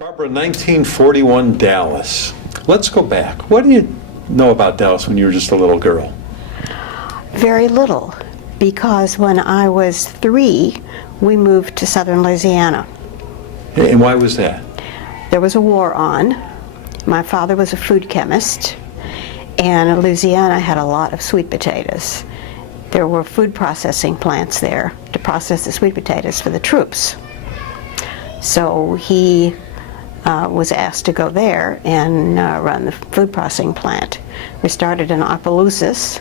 Barbara, 1941 Dallas. Let's go back. What do you know about Dallas when you were just a little girl? Very little, because when I was 3, we moved to southern Louisiana. And why was that? There was a war on. My father was a food chemist, and Louisiana had a lot of sweet potatoes. There were food processing plants there to process the sweet potatoes for the troops. So he was asked to go there and run the food processing plant. We started in Opelousas,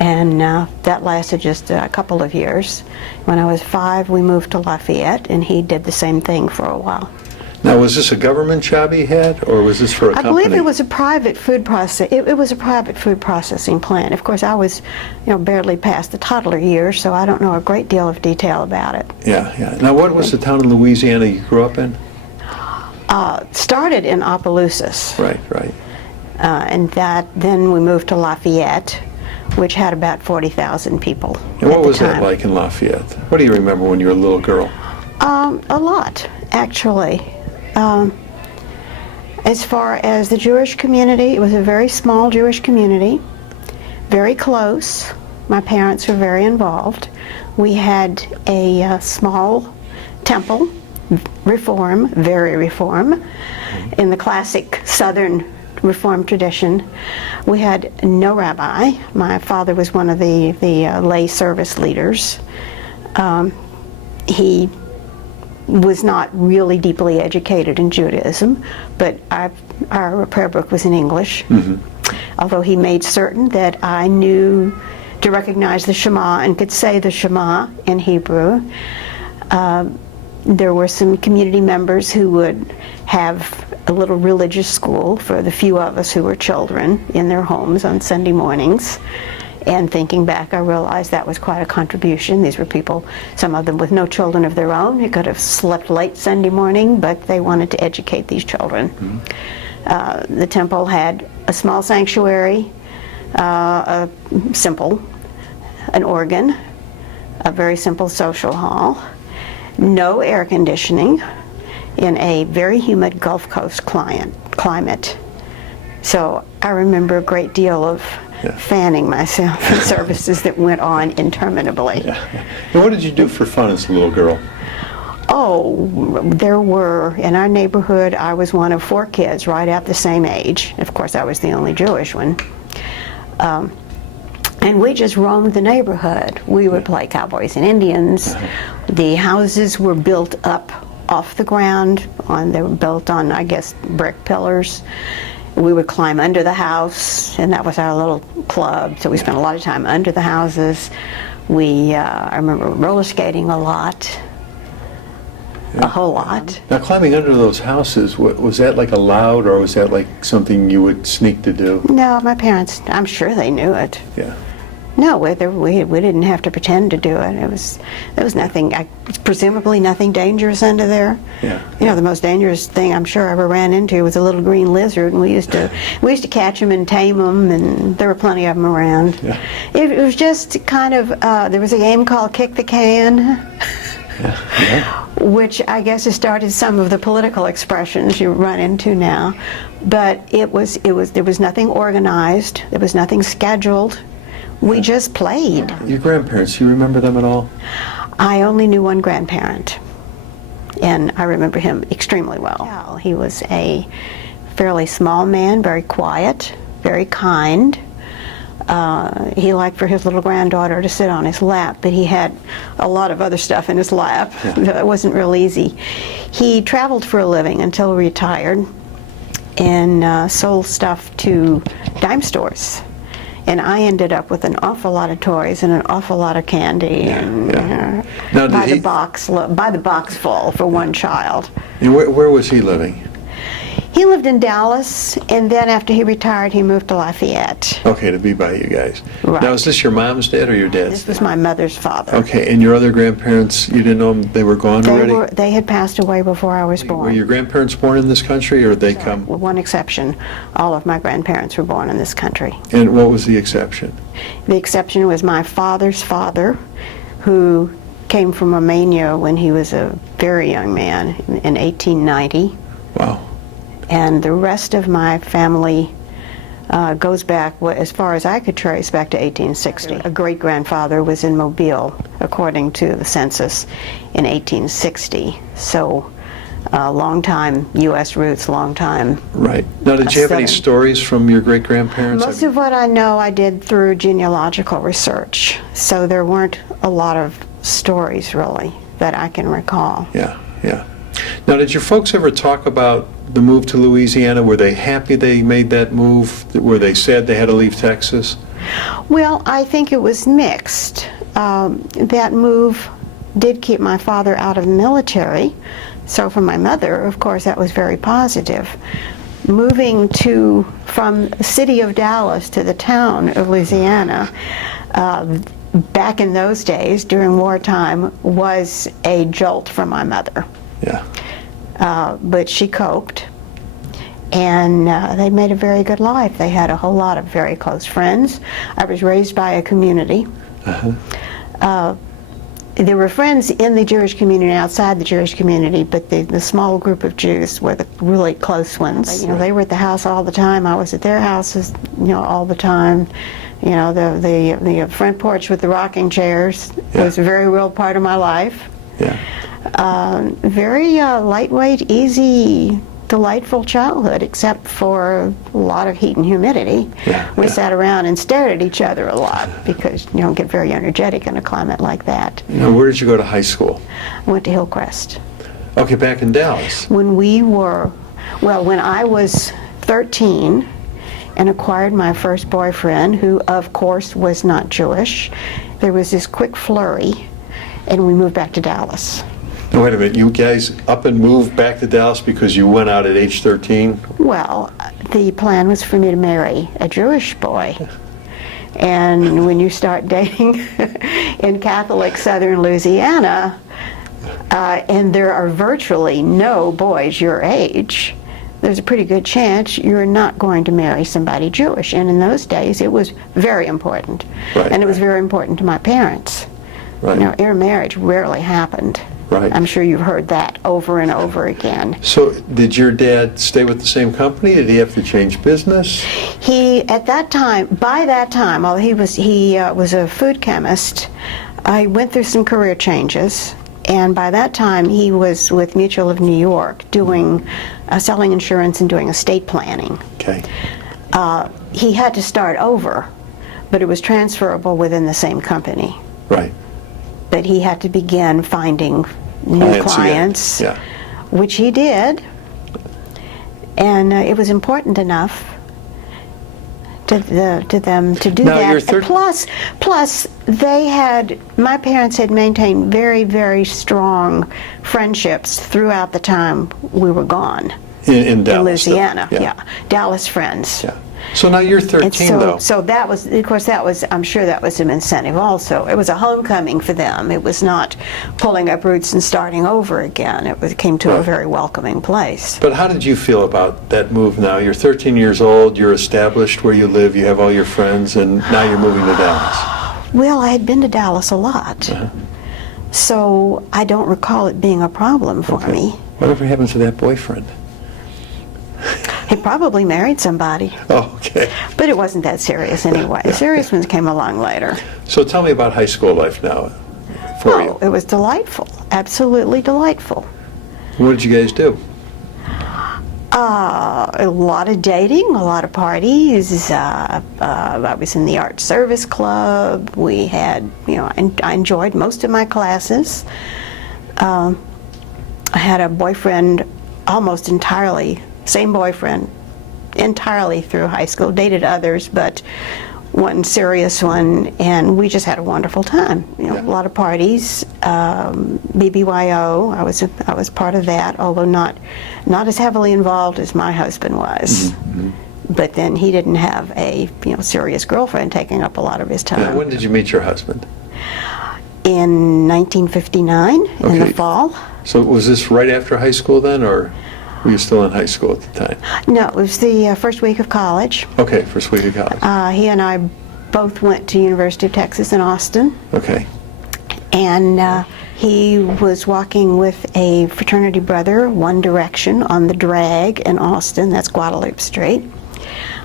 and that lasted just a couple of years. When I was 5, we moved to Lafayette, and he did the same thing for a while. Now, was this a government job he had, or was this for a company? I believe it was a private food process. It was a private food processing plant. Of course, I was, barely past the toddler years, so I don't know a great deal of detail about it. Yeah. Now, what was the town in Louisiana you grew up in? Started in Opelousas. Right. And then we moved to Lafayette, which had about 40,000 people. And what was that like in Lafayette? What do you remember when you were a little girl? A lot, actually. As far as the Jewish community, it was a very small Jewish community, very close. My parents were very involved. We had a small temple, very reform, in the classic Southern Reform tradition. We had no rabbi. My father was one of the lay service leaders. He was not really deeply educated in Judaism, but our prayer book was in English. Although he made certain that I knew to recognize the Shema and could say the Shema in Hebrew. There were some community members who would have a little religious school for the few of us who were children in their homes on Sunday mornings. And thinking back, I realized that was quite a contribution. These were people, some of them with no children of their own, who could have slept late Sunday morning, but they wanted to educate these children. The temple had a small sanctuary, an organ, a very simple social hall, no air conditioning, in a very humid Gulf Coast climate. So I remember a great deal of fanning myself in services that went on interminably. And what did you do for fun as a little girl? Oh, there were, in our neighborhood, I was one of 4 kids right at the same age. Of course, I was the only Jewish one. And we just roamed the neighborhood. We would play cowboys and Indians. The houses were built up off the ground. They were built on, I guess, brick pillars. We would climb under the house, and that was our little club. So we spent a lot of time under the houses. I remember roller skating a lot. A whole lot. Now, climbing under those houses, was that like allowed, or was that like something you would sneak to do? No, my parents, I'm sure they knew it. Yeah. No, we didn't have to pretend to do it. There was nothing, presumably nothing dangerous under there. Yeah. The most dangerous thing I'm sure I ever ran into was a little green lizard, and we used to catch them and tame them, and there were plenty of them around. Yeah. It was just kind of, there was a game called Kick the Can. Which I guess has started some of the political expressions you run into now. But there was nothing organized, there was nothing scheduled. We just played. Your grandparents, you remember them at all? I only knew one grandparent, and I remember him extremely well. He was a fairly small man, very quiet, very kind. He liked for his little granddaughter to sit on his lap, but he had a lot of other stuff in his lap. It wasn't real easy. He traveled for a living until he retired and sold stuff to dime stores. And I ended up with an awful lot of toys and an awful lot of candy, by the box full for one child. And where was he living? He lived in Dallas, and then after he retired, he moved to Lafayette. Okay, to be by you guys. Right. Now, is this your mom's dad or your dad's This was my mother's father. Okay, and your other grandparents, you didn't know them, they were gone already? They had passed away before I was born. Were your grandparents born in this country, or did they come? With one exception, all of my grandparents were born in this country. And what was the exception? The exception was my father's father, who came from Romania when he was a very young man in 1890. Wow. And the rest of my family goes back, as far as I could trace, back to 1860. A great-grandfather was in Mobile, according to the census, in 1860. So, long time U.S. roots, long time. Right. Now, did you have any stories from your great-grandparents? Most of what I know I did through genealogical research. So there weren't a lot of stories, really, that I can recall. Yeah, yeah. Now, did your folks ever talk about the move to Louisiana? Were they happy they made that move? Were they sad they had to leave Texas? Well, I think it was mixed. That move did keep my father out of the military, so for my mother, of course, that was very positive. Moving from the city of Dallas to the town of Louisiana, back in those days, during wartime, was a jolt for my mother. Yeah. But she coped, and they made a very good life. They had a whole lot of very close friends. I was raised by a community. There were friends in the Jewish community, outside the Jewish community, but the small group of Jews were the really close ones. You know, they were at the house all the time. I was at their houses, all the time. You know, the front porch with the rocking chairs was a very real part of my life. Yeah. Very lightweight, easy, delightful childhood, except for a lot of heat and humidity. We sat around and stared at each other a lot because you don't get very energetic in a climate like that. Now, where did you go to high school? I went to Hillcrest. Okay, back in Dallas. When I was 13 and acquired my first boyfriend, who of course was not Jewish, there was this quick flurry, and we moved back to Dallas. Now, wait a minute, you guys up and moved back to Dallas because you went out at age 13? Well, the plan was for me to marry a Jewish boy. And when you start dating in Catholic southern Louisiana, and there are virtually no boys your age, there's a pretty good chance you're not going to marry somebody Jewish. And in those days, it was very important. And it was very important to my parents. You know, intermarriage rarely happened. I'm sure you've heard that over and over again. So did your dad stay with the same company? Did he have to change business? By that time, although he was a food chemist, I went through some career changes, and by that time he was with Mutual of New York doing selling insurance and doing estate planning. Okay. He had to start over, but it was transferable within the same company. Right. But he had to begin finding new clients, which he did, and it was important enough to them to do that. Plus, my parents had maintained very, very strong friendships throughout the time we were gone in Dallas, in Louisiana. Dallas friends. So now you're 13, though. So that was, of course, I'm sure that was an incentive also. It was a homecoming for them. It was not pulling up roots and starting over again. It came to a very welcoming place. But how did you feel about that move now? You're 13 years old, you're established where you live, you have all your friends, and now you're moving to Dallas. Well, I had been to Dallas a lot. So I don't recall it being a problem for me. Whatever happens to that boyfriend? He probably married somebody. Oh, okay. But it wasn't that serious anyway. Serious ones came along later. So tell me about high school life now for you. It was delightful. Absolutely delightful. What did you guys do? A lot of dating, a lot of parties. I was in the art service club. We had, I enjoyed most of my classes. I had a boyfriend almost entirely, same boyfriend, entirely through high school. Dated others, but one serious one, and we just had a wonderful time. A lot of parties. BBYO, I was part of that, although not as heavily involved as my husband was. But then he didn't have a serious girlfriend taking up a lot of his time. Now, when did you meet your husband? In 1959, in the fall. So was this right after high school then, or were you still in high school at the time? No, it was the first week of college. Okay, first week of college. He and I both went to University of Texas in Austin. Okay. And He was walking with a fraternity brother, One Direction, on the drag in Austin. That's Guadalupe Street.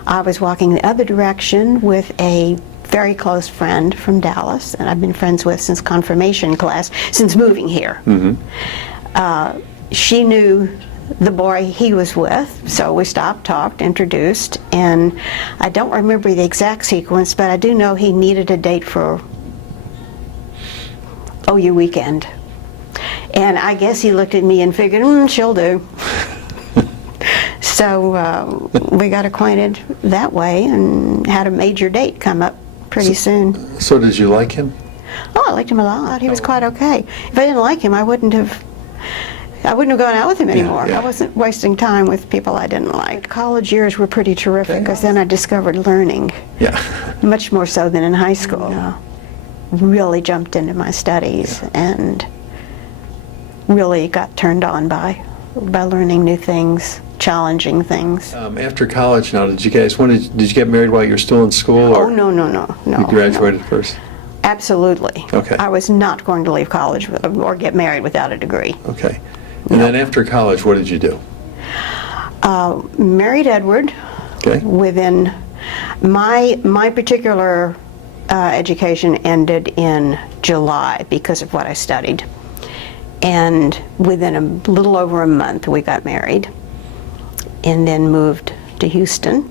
I was walking the other direction with a very close friend from Dallas, and I've been friends with since confirmation class, since moving here. She knew the boy he was with, so we stopped, talked, introduced, and I don't remember the exact sequence, but I do know he needed a date for OU weekend. And I guess he looked at me and figured, she'll do. So we got acquainted that way and had a major date come up pretty soon. So did you like him? Oh, I liked him a lot. He was quite okay. If I didn't like him, I wouldn't have gone out with him anymore. yeah. I wasn't wasting time with people I didn't like. College years were pretty terrific because then I discovered learning. Yeah. Much more so than in high school. Really jumped into my studies and really got turned on by learning new things, challenging things. After college now, did you get married while you were still in school? Oh, no. You graduated first? Absolutely. Okay. I was not going to leave college or get married without a degree. Okay. And then after college, what did you do? Married Edward. Okay. Within my particular education ended in July because of what I studied. And within a little over a month, we got married and then moved to Houston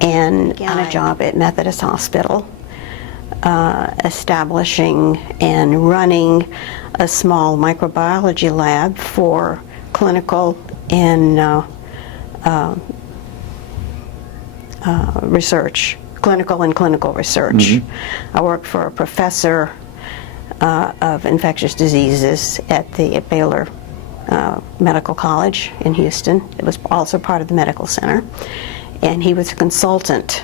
and got a job at Methodist Hospital, establishing and running a small microbiology lab for clinical and research, clinical research. I worked for a professor of infectious diseases at Baylor Medical College in Houston. It was also part of the medical center. And he was a consultant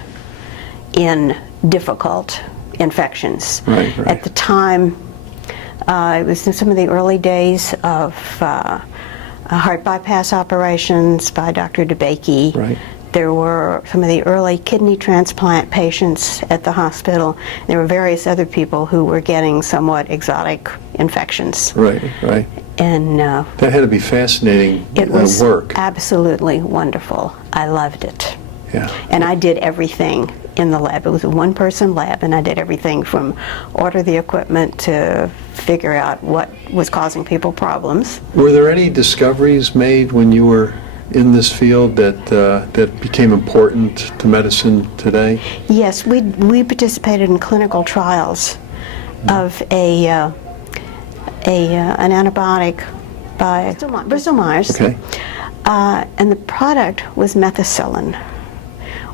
in difficult infections. Right. At the time, it was in some of the early days of heart bypass operations by Dr. DeBakey. Right. There were some of the early kidney transplant patients at the hospital. There were various other people who were getting somewhat exotic infections. Right. And That had to be fascinating it was work. absolutely wonderful. I loved it. Yeah. And I did everything in the lab. It was a one-person lab, and I did everything from order the equipment to figure out what was causing people problems. Were there any discoveries made when you were in this field that became important to medicine today? Yes, we participated in clinical trials of an antibiotic by Bristol-Myers. Okay. And the product was methicillin,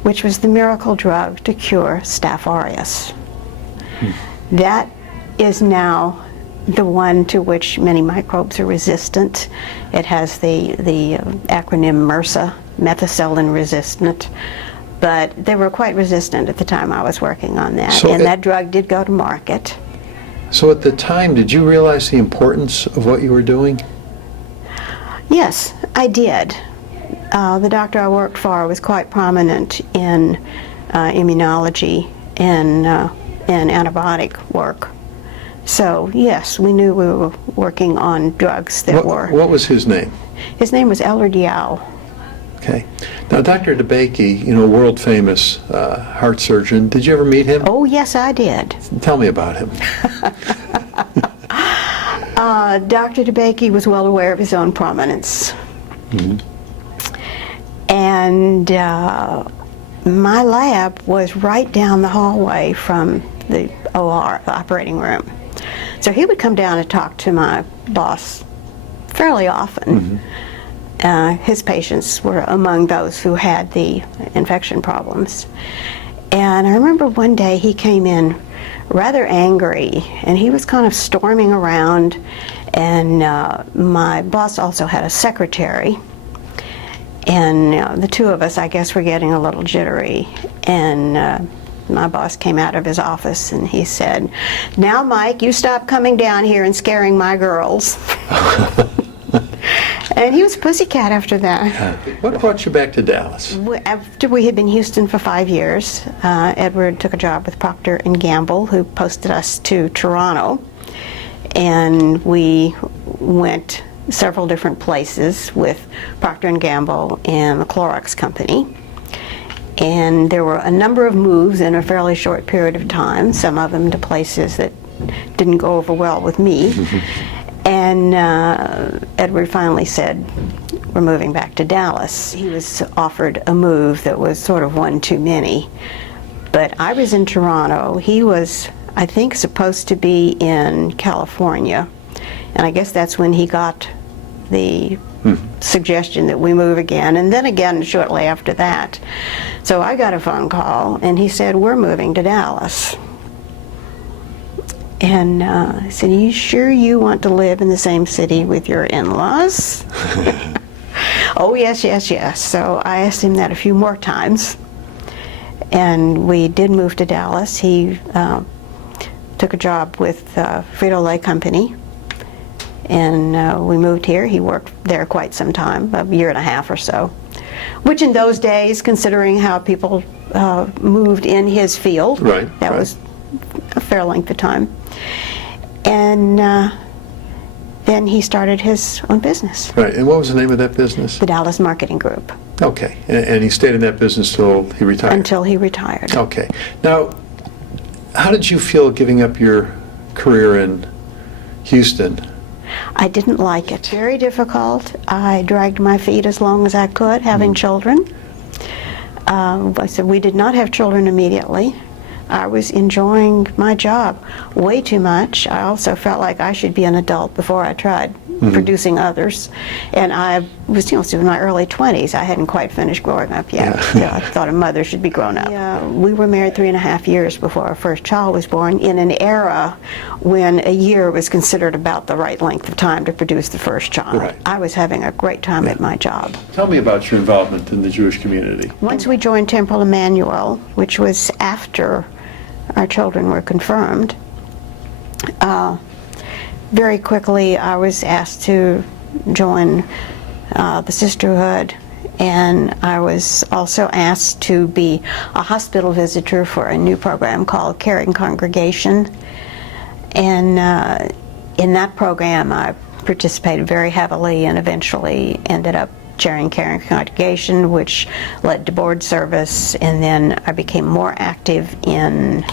which was the miracle drug to cure Staph aureus. That is now the one to which many microbes are resistant. It has the acronym MRSA, methicillin resistant, but they were quite resistant at the time I was working on that. And that drug did go to market. So at the time, did you realize the importance of what you were doing? Yes, I did. The doctor I worked for was quite prominent in immunology and antibiotic work. So yes, we knew we were working on drugs that were. What was his name? His name was Eldred Yao. Okay. Now, Dr. DeBakey, world famous heart surgeon. Did you ever meet him? Oh yes, I did. Tell me about him. Dr. DeBakey was well aware of his own prominence. And my lab was right down the hallway from the OR, the operating room. So he would come down and talk to my boss fairly often. His patients were among those who had the infection problems. And I remember one day he came in rather angry, and he was kind of storming around, and my boss also had a secretary, and the two of us, I guess, were getting a little jittery, and my boss came out of his office and he said, "Now, Mike, you stop coming down here and scaring my girls." And he was a pussycat after that. What brought you back to Dallas? After we had been in Houston for 5 years, Edward took a job with Procter & Gamble, who posted us to Toronto. and we went several different places with Procter & Gamble and the Clorox Company. And there were a number of moves in a fairly short period of time, some of them to places that didn't go over well with me. And Edward finally said, we're moving back to Dallas. He was offered a move that was sort of one too many. But I was in Toronto. He was, I think, supposed to be in California. And I guess that's when he got the suggestion that we move again, and then again shortly after that. So I got a phone call, and he said, we're moving to Dallas. And I said, are you sure you want to live in the same city with your in-laws? Oh, yes, yes, yes. So I asked him that a few more times, and we did move to Dallas. He took a job with Frito-Lay Company, and we moved here. He worked there quite some time, a year and a half or so, which in those days, considering how people moved in his field, that was a fair length of time. And then he started his own business. Right, and what was the name of that business? The Dallas Marketing Group. Okay, and he stayed in that business till he retired? Until he retired. Okay. Now, how did you feel giving up your career in Houston? I didn't like it. Very difficult. I dragged my feet as long as I could, having children. I said we did not have children immediately. I was enjoying my job way too much. I also felt like I should be an adult before I tried producing others. And I was, still in my early 20s. I hadn't quite finished growing up yet. So I thought a mother should be grown up. We were married 3.5 years before our first child was born, in an era when a year was considered about the right length of time to produce the first child. Right. I was having a great time at my job. Tell me about your involvement in the Jewish community. Once we joined Temple Emmanuel, which was after our children were confirmed, very quickly I was asked to join the sisterhood, and I was also asked to be a hospital visitor for a new program called Caring Congregation. And in that program I participated very heavily and eventually ended up chairing Caring Congregation, which led to board service, and then I became more active in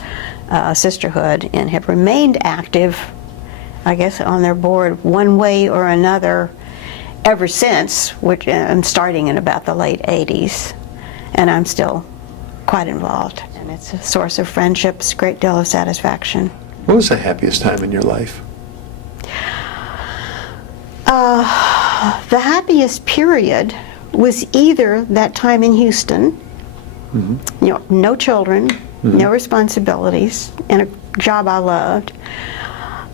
sisterhood and have remained active, I guess, on their board one way or another ever since, which I'm starting in about the late 80s, and I'm still quite involved. And it's a source of friendships, a great deal of satisfaction. What was the happiest time in your life? The happiest period was either that time in Houston, no children, no responsibilities, and a job I loved.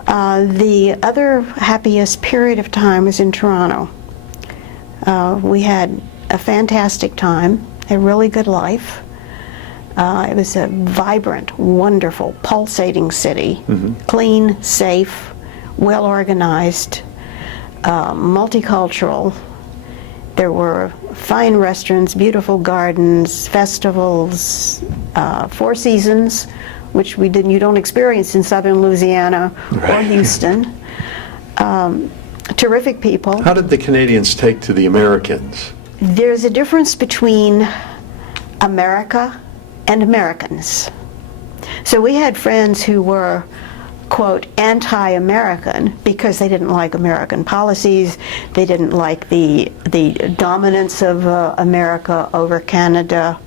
The other happiest period of time was in Toronto. We had a fantastic time, a really good life. It was a vibrant, wonderful, pulsating city, clean, safe, well organized, multicultural. There were fine restaurants, beautiful gardens, festivals, 4 seasons, which you don't experience in southern Louisiana or Houston. Terrific people. How did the Canadians take to the Americans? There's a difference between America and Americans. So we had friends who were, quote, anti-American because they didn't like American policies, they didn't like the dominance of America over Canada.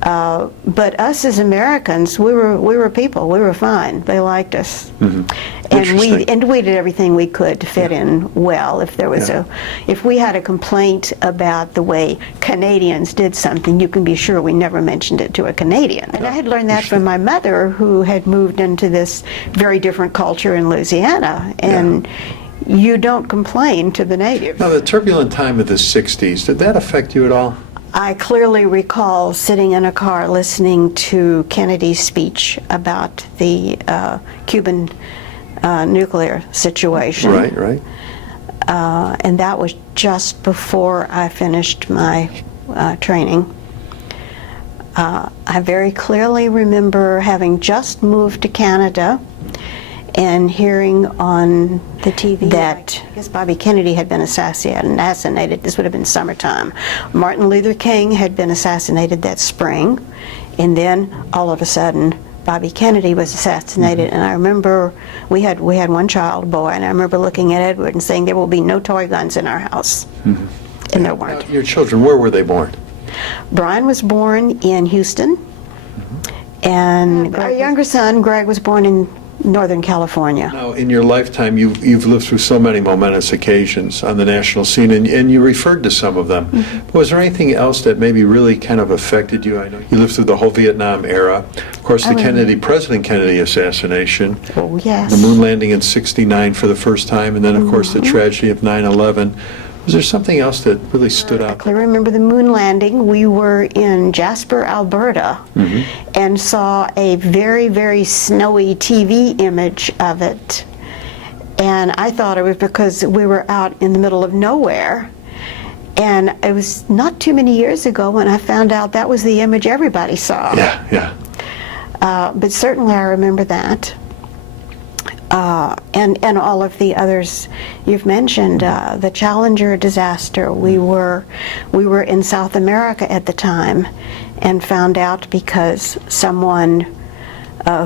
But us as Americans, we were people. We were fine. They liked us, and we did everything we could to fit in well. If there was if we had a complaint about the way Canadians did something, you can be sure we never mentioned it to a Canadian. And I had learned that from my mother, who had moved into this very different culture in Louisiana, and you don't complain to the natives. Now, the turbulent time of the 60s, did that affect you at all? I clearly recall sitting in a car listening to Kennedy's speech about the Cuban nuclear situation. Right. And that was just before I finished my training. I very clearly remember having just moved to Canada and hearing on the TV that I guess Bobby Kennedy had been assassinated. This would have been summertime. Martin Luther King had been assassinated that spring, and then all of a sudden Bobby Kennedy was assassinated. And I remember we had one child, a boy, and I remember looking at Edward and saying there will be no toy guns in our house. And there weren't. Your children, where were they born? Brian was born in Houston, and our younger son, Greg, was born in Northern California. Now, in your lifetime, you've lived through so many momentous occasions on the national scene, and you referred to some of them. Was there anything else that maybe really kind of affected you? I know you lived through the whole Vietnam era. Of course, the President Kennedy assassination. Oh, yes. The moon landing in '69 for the first time, and then, of course, the tragedy of 9/11. Was there something else that really stood out? I clearly remember the moon landing. We were in Jasper, Alberta, and saw a very, very snowy TV image of it. And I thought it was because we were out in the middle of nowhere. And it was not too many years ago when I found out that was the image everybody saw. Yeah, yeah. But certainly I remember that. And all of the others you've mentioned, the Challenger disaster. We were in South America at the time, and found out because someone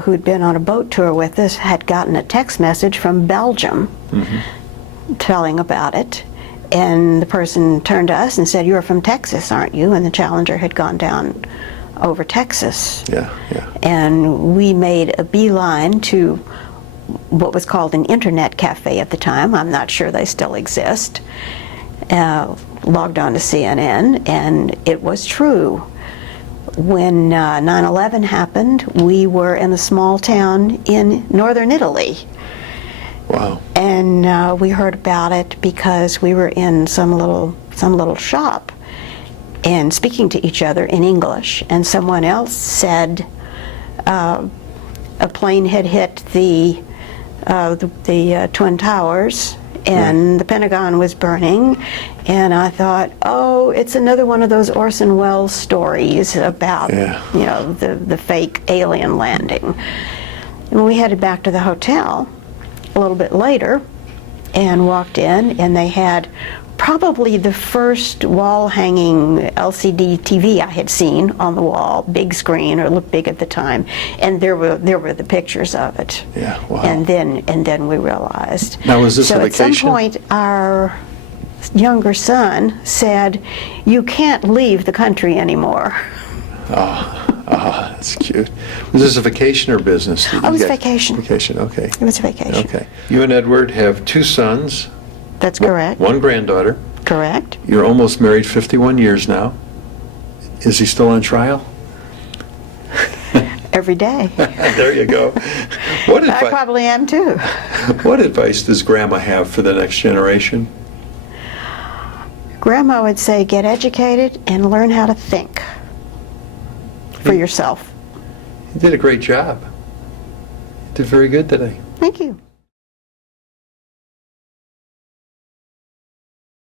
who'd been on a boat tour with us had gotten a text message from Belgium telling about it, and the person turned to us and said, "You're from Texas, aren't you?" And the Challenger had gone down over Texas. Yeah, yeah. And we made a beeline to what was called an internet cafe at the time. I'm not sure they still exist. Logged on to CNN, and it was true. When 9/11 happened, we were in a small town in northern Italy. Wow. And we heard about it because we were in some little shop and speaking to each other in English, and someone else said a plane had hit the Twin Towers, and the Pentagon was burning, and I thought, oh, it's another one of those Orson Welles stories about the fake alien landing. And we headed back to the hotel a little bit later and walked in, and they had probably the first wall-hanging LCD TV I had seen on the wall, big screen, or looked big at the time, and there were the pictures of it. Yeah, wow. And then we realized. Now, was this a So vacation? at some point, our younger son said, "You can't leave the country anymore." That's cute. Was this a vacation or business? Oh, it was vacation. Vacation, okay. It was a vacation. Okay. You and Edward have 2 sons. That's correct. 1 granddaughter. Correct. You're almost married 51 years now. Is he still on trial? Every day. There you go. What I probably am too. What advice does Grandma have for the next generation? Grandma would say, get educated and learn how to think for yourself. You did a great job. You did very good today. Thank you.